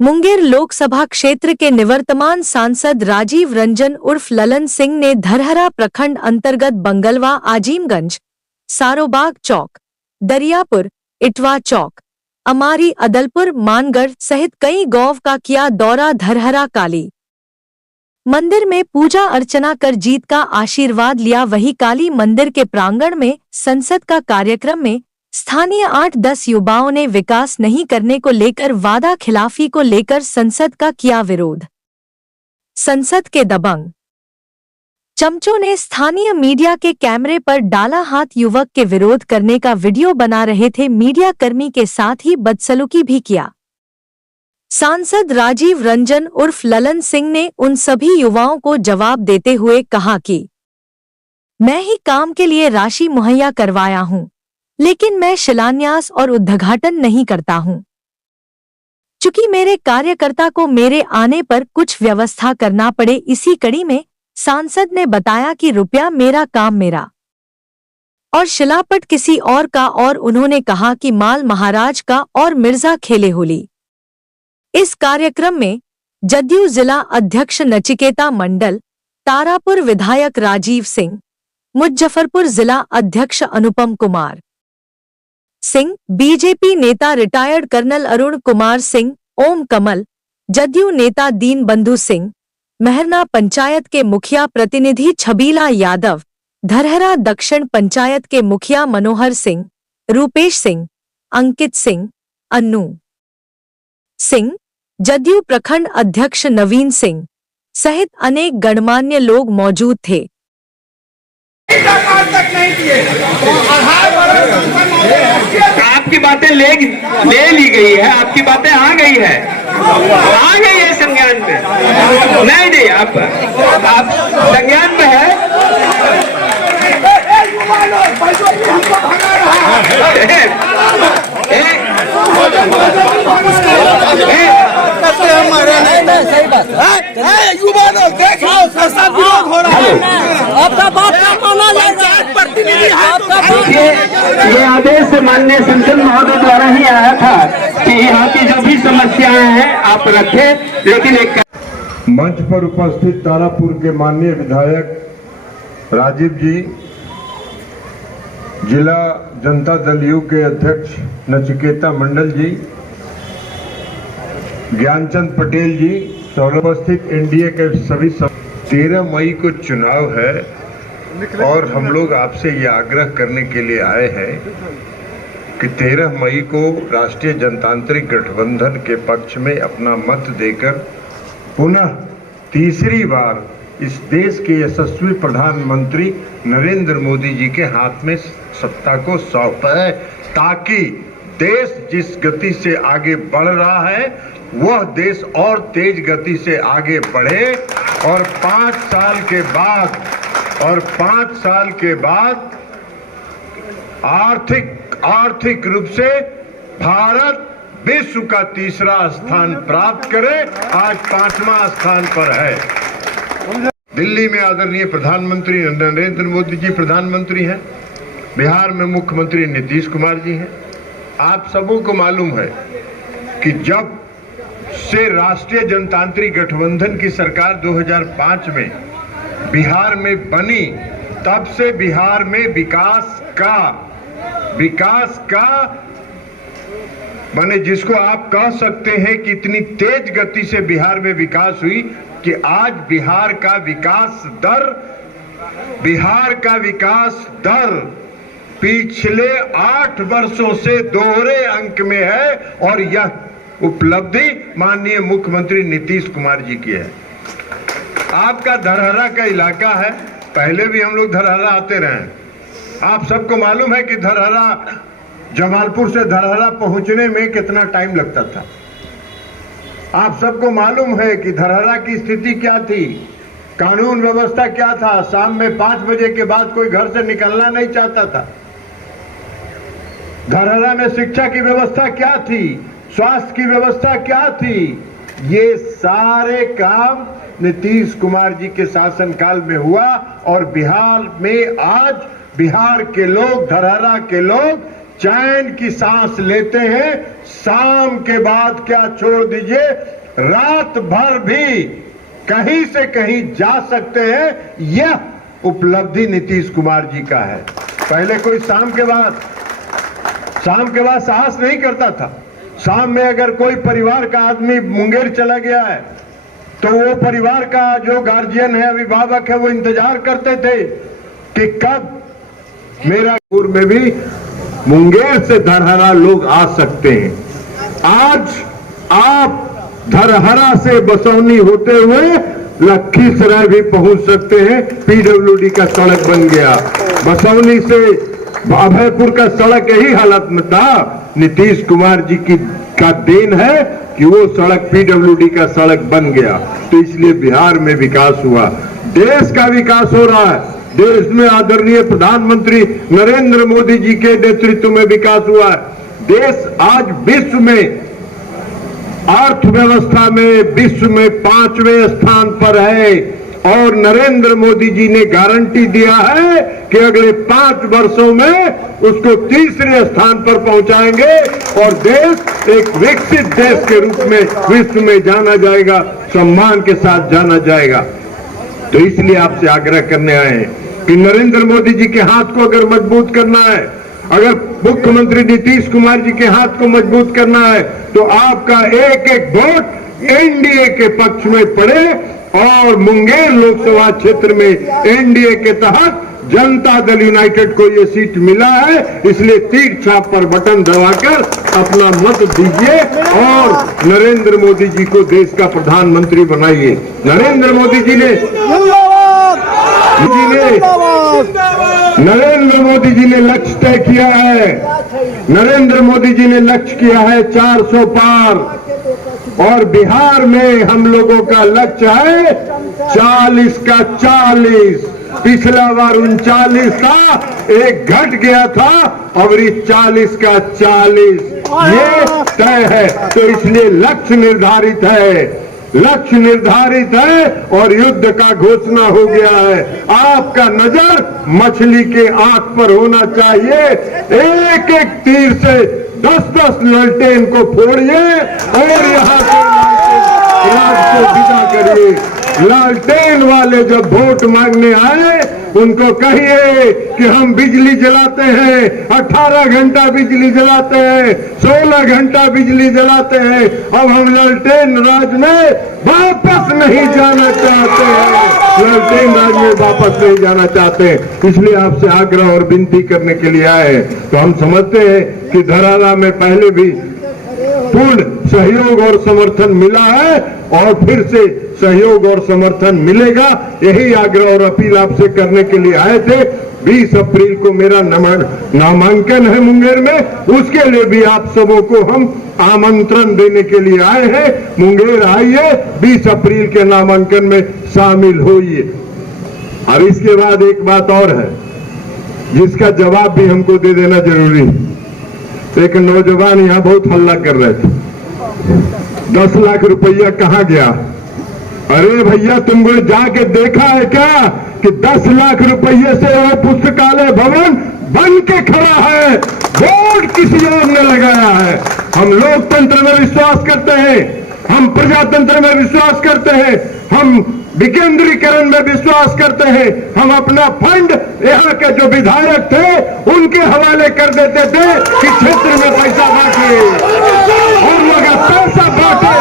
मुंगेर लोकसभा क्षेत्र के निवर्तमान सांसद राजीव रंजन उर्फ ललन सिंह ने धरहरा प्रखंड अंतर्गत बंगलवा, आजीमगंज, सारोबाग चौक, दरियापुर, इटवा चौक, अमारी, अदलपुर, मानगढ़ सहित कई गांव का किया दौरा। धरहरा काली मंदिर में पूजा अर्चना कर जीत का आशीर्वाद लिया। वही काली मंदिर के प्रांगण में संसद का कार्यक्रम में स्थानीय 8-10 युवाओं ने विकास नहीं करने को लेकर वादा खिलाफी को लेकर संसद का किया विरोध। संसद के दबंग चमचों ने स्थानीय मीडिया के कैमरे पर डाला हाथ। युवक के विरोध करने का वीडियो बना रहे थे। मीडिया कर्मी के साथ ही बदसलूकी भी किया। सांसद राजीव रंजन उर्फ ललन सिंह ने उन सभी युवाओं को जवाब देते हुए कहा कि मैं ही काम के लिए राशि मुहैया करवाया हूं, लेकिन मैं शिलान्यास और उद्घाटन नहीं करता हूं। चूंकि मेरे कार्यकर्ता को मेरे आने पर कुछ व्यवस्था करना पड़े। इसी कड़ी में सांसद ने बताया कि रुपया मेरा, काम मेरा और शिलापट किसी और का, और उन्होंने कहा कि माल महाराज का और मिर्जा खेले होली। इस कार्यक्रम में जदयू जिला अध्यक्ष नचिकेता मंडल, तारापुर विधायक राजीव सिंह, मुजफ्फरपुर जिला अध्यक्ष अनुपम कुमार सिंह, बीजेपी नेता रिटायर्ड कर्नल अरुण कुमार सिंह, ओम कमल, जदयू नेता दीन बंधु सिंह, मेहरना पंचायत के मुखिया प्रतिनिधि छबीला यादव, धरहरा दक्षिण पंचायत के मुखिया मनोहर सिंह, रूपेश सिंह, अंकित सिंह, अन्नू सिंह, जदयू प्रखंड अध्यक्ष नवीन सिंह सहित अनेक गणमान्य लोग मौजूद थे। आपकी बातें ले ली गई है, आपकी बातें आ गई है संज्ञान में। नहीं आप संज्ञान में है। सही बात हो रहा है। आपका बात माना ये आदेश माननीय संसद महोदय द्वारा ही आया था कि यहाँ की जो भी समस्याएं हैं आप रखें, लेकिन एक मंच पर उपस्थित तारापुर के माननीय विधायक राजीव जी, जिला जनता दल यू के अध्यक्ष नचिकेता मंडल जी, ज्ञानचंद पटेल जी, उपस्थित एनडीए के सभी 13 मई को चुनाव है और हम लोग आपसे ये आग्रह करने के लिए आए हैं कि 13 मई को राष्ट्रीय जनतांत्रिक गठबंधन के पक्ष में अपना मत देकर पुनः तीसरी बार इस देश के यशस्वी प्रधानमंत्री नरेंद्र मोदी जी के हाथ में सत्ता को सौंपे, ताकि देश जिस गति से आगे बढ़ रहा है वह देश और तेज गति से आगे बढ़े और 5 साल के बाद आर्थिक रूप से भारत विश्व का तीसरा स्थान प्राप्त करे। आज 5वां स्थान पर है। दिल्ली में आदरणीय प्रधानमंत्री नरेंद्र मोदी जी प्रधानमंत्री हैं, बिहार में मुख्यमंत्री नीतीश कुमार जी हैं। आप सबों को मालूम है कि जब से राष्ट्रीय जनतांत्रिक गठबंधन की सरकार 2005 में बिहार में बनी, तब से बिहार में विकास का माने जिसको आप कह सकते हैं कि इतनी तेज गति से बिहार में विकास हुई कि आज बिहार का विकास दर पिछले 8 वर्षों से दोहरे अंक में है और यह उपलब्धि माननीय मुख्यमंत्री नीतीश कुमार जी की है। आपका धरहरा का इलाका है, पहले भी हम लोग धरहरा आते रहे। आप सबको मालूम है कि धरहरा, जमालपुर से धरहरा पहुंचने में कितना टाइम लगता था। आप सबको मालूम है कि धरहरा की स्थिति क्या थी, कानून व्यवस्था क्या था। शाम में 5 बजे के बाद कोई घर से निकलना नहीं चाहता था। धरहरा में शिक्षा की व्यवस्था क्या थी, स्वास्थ्य की व्यवस्था क्या थी। ये सारे काम नीतीश कुमार जी के शासनकाल में हुआ और बिहार में आज बिहार के लोग, धरहरा के लोग चैन की सांस लेते हैं, शाम के बाद क्या छोड़ दीजिए, रात भर भी कहीं से कहीं जा सकते हैं। यह उपलब्धि नीतीश कुमार जी का है। पहले कोई शाम के बाद साहस नहीं करता था। शाम में अगर कोई परिवार का आदमी मुंगेर चला गया है तो वो परिवार का जो गार्जियन है, अभिभावक है, वो इंतजार करते थे कि कब मेरा पूर्व में भी मुंगेर से धरहरा लोग आ सकते हैं। आज आप धरहरा से बसौनी होते हुए लखीसराय भी पहुंच सकते हैं। पीडब्ल्यूडी का सड़क बन गया। बसौनी से अभयपुर का सड़क यही हालत में था। नीतीश कुमार जी का देन है कि वो सड़क पीडब्ल्यूडी का सड़क बन गया, तो इसलिए बिहार में विकास हुआ, देश का विकास हो रहा है। देश में आदरणीय प्रधानमंत्री नरेंद्र मोदी जी के नेतृत्व में विकास हुआ है। देश आज विश्व में अर्थव्यवस्था में विश्व में 5वें स्थान पर है और नरेंद्र मोदी जी ने गारंटी दिया है कि अगले 5 वर्षों में उसको 3रे स्थान पर पहुंचाएंगे और देश एक विकसित देश के रूप में विश्व में जाना जाएगा, सम्मान के साथ जाना जाएगा। तो इसलिए आपसे आग्रह करने आए हैं कि नरेंद्र मोदी जी के हाथ को अगर मजबूत करना है, अगर मुख्यमंत्री नीतीश कुमार जी के हाथ को मजबूत करना है, तो आपका एक एक वोट एनडीए के पक्ष में पड़े और मुंगेर लोकसभा क्षेत्र में एनडीए के तहत जनता दल यूनाइटेड को ये सीट मिला है। इसलिए तीर छाप पर बटन दबाकर अपना मत दीजिए और नरेंद्र मोदी जी को देश का प्रधानमंत्री बनाइए। नरेंद्र मोदी जी ने लक्ष्य तय किया है। नरेंद्र मोदी जी ने लक्ष्य किया है 400 पार और बिहार में हम लोगों का लक्ष्य है 40 का 40। पिछला बार 39 था, एक घट गया था, अब 40 का 40 ये तय है। तो इसलिए लक्ष्य निर्धारित है, लक्ष्य निर्धारित है और युद्ध का घोषणा हो गया है। आपका नजर मछली के आंख पर होना चाहिए। एक एक तीर से 10-10 लालटेन को फोड़िए और यहाँ से राज को विदा करिए। लालटेन वाले जब वोट मांगने आए उनको कहिए कि हम बिजली जलाते हैं, 18 घंटा बिजली जलाते हैं, 16 घंटा बिजली जलाते हैं, अब हम लालटेन राज में वापस नहीं जाना चाहते हैं, लालटेन राज में वापस नहीं जाना चाहते हैं। इसलिए आपसे आग्रह और विनती करने के लिए आए हैं। तो हम समझते हैं कि धरहरा में पहले भी पूर्ण सहयोग और समर्थन मिला है और फिर से सहयोग और समर्थन मिलेगा। यही आग्रह और अपील आपसे करने के लिए आए थे। 20 अप्रैल को मेरा नामांकन है मुंगेर में, उसके लिए भी आप सबों को हम आमंत्रण देने के लिए आए हैं। मुंगेर आइए, 20 अप्रैल के नामांकन में शामिल होइए। और इसके बाद एक बात और है जिसका जवाब भी हमको दे देना जरूरी है। एक नौजवान यहाँ बहुत हल्ला कर रहे थे, 10 लाख रुपया कहाँ गया? अरे भैया, तुमको जाके देखा है क्या कि 10 लाख रुपये से वह पुस्तकालय भवन बन के खड़ा है? बोर्ड किसी और ने लगाया है। हम लोकतंत्र में विश्वास करते हैं, हम प्रजातंत्र में विश्वास करते हैं, हम विकेंद्रीकरण में विश्वास करते हैं। हम अपना फंड यहाँ के जो विधायक थे उनके हवाले कर देते थे कि क्षेत्र में पैसा बांटे और अगर पैसा बांटे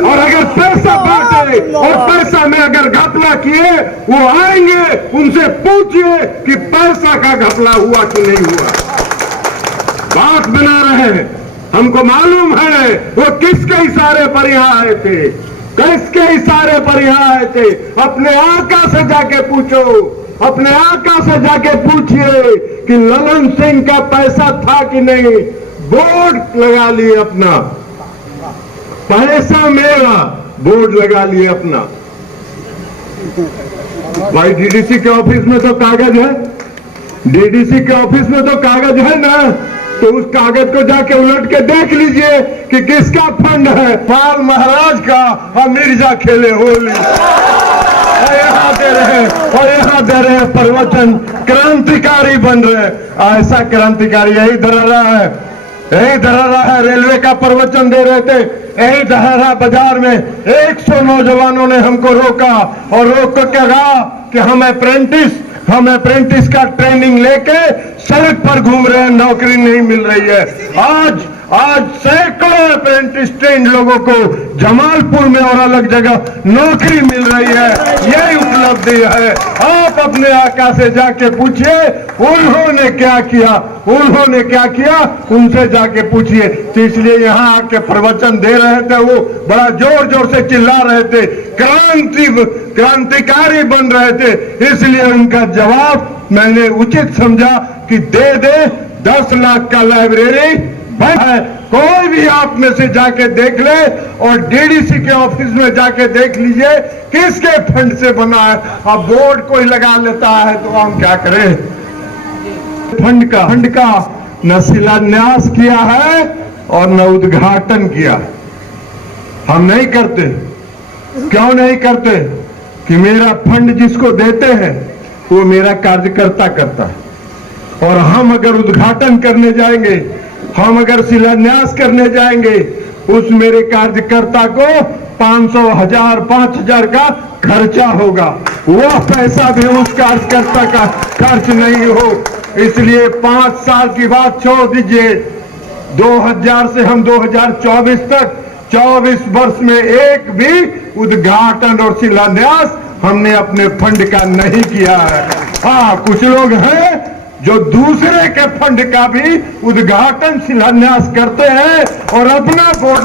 और अगर पैसा बांटे और पैसा में अगर घपला किए, वो आएंगे, उनसे पूछिए कि पैसा का घपला हुआ कि नहीं हुआ। बात बना रहे हैं, हमको मालूम है वो किसके इशारे पर यहाँ आए थे, किसके इशारे पर यहाँ आए थे। अपने आका से जाके पूछो, अपने आका से जाके पूछिए कि ललन सिंह का पैसा था कि नहीं। बोर्ड लगा लिए अपना, पैसा मेरा, बोर्ड लगा लिए अपना। भाई डीडीसी के ऑफिस में तो कागज है, डीडीसी के ऑफिस में तो कागज है ना, तो उस कागज को जाके उलट के देख लीजिए कि किसका फंड है। पाल महाराज का और मिर्जा खेले होली। और यहाँ दे रहे और यहाँ दे रहे प्रवचन, क्रांतिकारी बन रहे। ऐसा क्रांतिकारी यही धरा है, यही धरा है। रेलवे का प्रवचन दे रहे थे, यही धरा बाजार में 100 नौजवानों ने हमको रोका और रोक कर कहा कि हम अप्रेंटिस का ट्रेनिंग लेके सड़क पर घूम रहे हैं, नौकरी नहीं मिल रही है। आज सैकड़ों अप्रेंटिस ट्रेन लोगों को जमालपुर में और अलग जगह नौकरी मिल रही है। यही उपलब्धि है। आप अपने आका से जाके पूछिए उन्होंने क्या किया, उनसे जाके पूछिए। तो इसलिए यहाँ आके प्रवचन दे रहे थे, वो बड़ा जोर जोर से चिल्ला रहे थे, क्रांतिकारी बन रहे थे। इसलिए उनका जवाब मैंने उचित समझा कि दे 10 लाख का लाइब्रेरी है। कोई भी आप में से जाके देख ले और डीडीसी के ऑफिस में जाके देख लीजिए किसके फंड से बना है। अब बोर्ड कोई लगा लेता है तो हम क्या करें। फंड का न शिलान्यास किया है और न उद्घाटन किया। हम नहीं करते। क्यों नहीं करते? कि मेरा फंड जिसको देते हैं वो मेरा कार्यकर्ता करता है, और हम अगर उद्घाटन करने जाएंगे, हम अगर शिलान्यास करने जाएंगे, उस मेरे कार्यकर्ता को 500, 1000, 5000 का खर्चा होगा। वह पैसा भी उस कार्यकर्ता का खर्च नहीं हो। इसलिए 5 साल की बात छोड़ दीजिए, 2000 से हम 2024 तक 24 वर्ष में एक भी उद्घाटन और शिलान्यास हमने अपने फंड का नहीं किया है। हाँ, कुछ लोग हैं जो दूसरे के फंड का भी उद्घाटन शिलान्यास करते हैं और अपना बोर्ड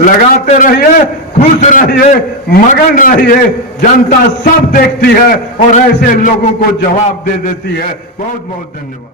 लगाते रहिए, खुश रहिए, मगन रहिए। जनता सब देखती है और ऐसे लोगों को जवाब दे देती है। बहुत बहुत धन्यवाद।